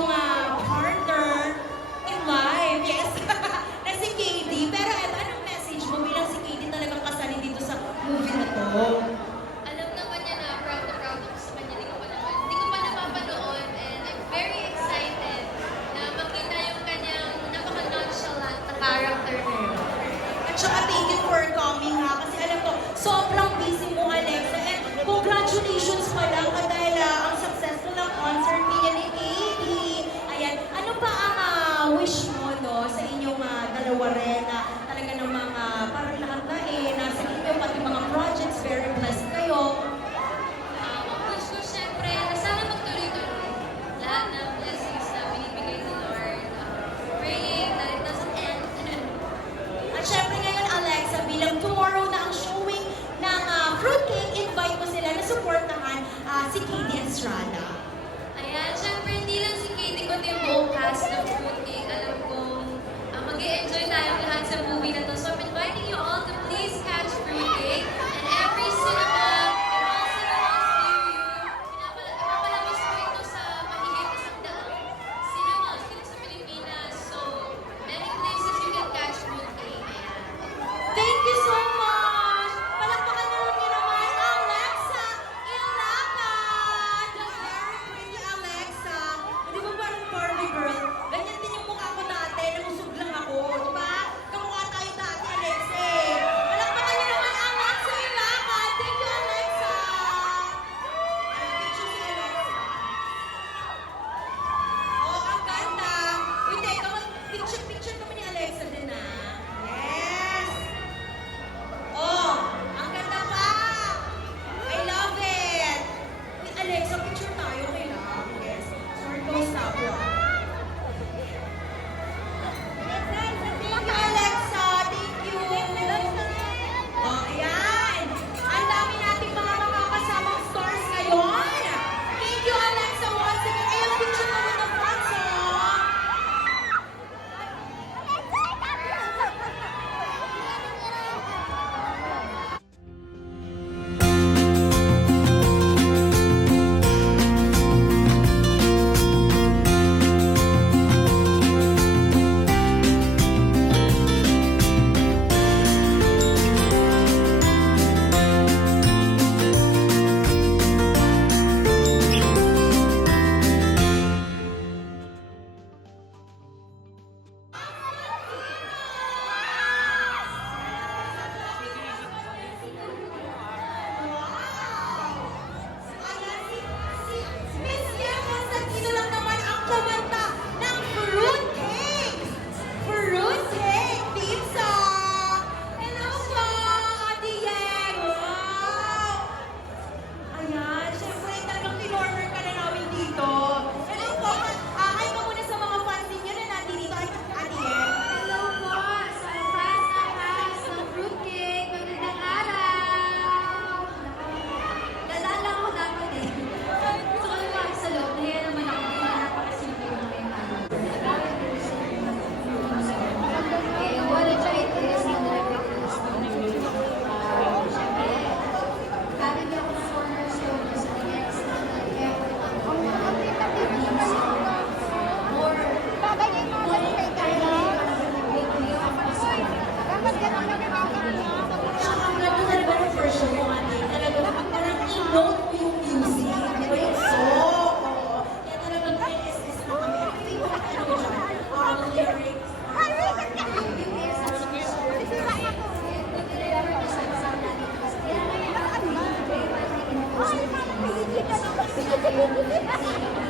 inyong partner in life. Yes, na si Katie. Pero anong message mo bilang si Katie talagang kasali dito sa movie na to? Alam naman niya na proud ako sa kanya. Hindi ko pa napapanood and I'm very excited na makita yung kanyang napaka-nonchalant na character na yun. At saka thank you for coming ha. Kasi alam ko, sobrang busy mo Alexa. And congratulations pala dahil ang successful ng concert niya ni Katie. Ayan, ano pa ang wish mo no, sa inyong dalawa rin na talaga ng mga parang lahat na nasa inyo, pati mga projects, very blessed kayo. Ang wish ko syempre na sana magtuloy-tuloy lahat ng blessings na binibigay ni Lord. Praying that it doesn't end. At syempre ngayon Alexa, bilang tomorrow na ang showing ng Fruitcake, invite mo sila na supportahan si Katie Estrada. Ayan, syempre hindi lang si Katie kundi yung buong cast ng Fruitcake. Alam kong mag-i-enjoy tayong lahat sa movie na to. So I'm inviting you all to please catch Fruitcake and every cinema in all cinemas near you. Pinapalabas ko ito sa mahigit 100 cinemas dito sa Pilipinas. So many places you can catch Fruitcake. Thank you so much! Palakpakan niyo naman Alexa Ilacan! The very pretty Alexa. Di ba parang Barbie girl? Ganyan din yung mukha ko dati, namusog lang ako. Di ba? Kamukha tayo dati, Alexa. Palakpakan niyo naman Alexa Ilacan! Thank you, Alexa! Picture si Alexa. Oh, ang ganda! Uy, teka, picture kami ni Alexa din Yes! Oh, ang ganda pa! I love it! Uy, Alexa, picture tayo kailangan. Yes. Sorry ko, stop mo. Thank you, Alexa! Thank you! Oh, ayan! Ang dami nating mga makakasamang stars ngayon! Thank you, Alexa, once again. Ayun, picture mo with the fans, oh! Ayan, si Miss Yen Constantino lang naman ang kumanta ng Fruitcake! Fruitcake Pizza! Hello po, Ate Yen! Wow! Ayan, syempre talagang in-order ka na namin dito. Hello po, hi ka muna sa mga fans ninyo na natin dito, Ate Yen. Hello po sa fans na cast ng Fruitcake. Magandang araw! Dadaan lang ako dapat eh. Gusto ko lang sa loob. Kaya naman ako din na napakasimple na ngayong ano. Eh, what a treat it is na nag-request ko. Siyempre, galing ako ng cornerstone sa next na nag-effort ako. More Tsaka ang ganda talaga ng version mo, Ate. Talagang parang in-note mo yung music. Di ba yung song? Oo. Kaya talagang NSS na kami. Everything mo ano dyan. Lyrics. Thank you.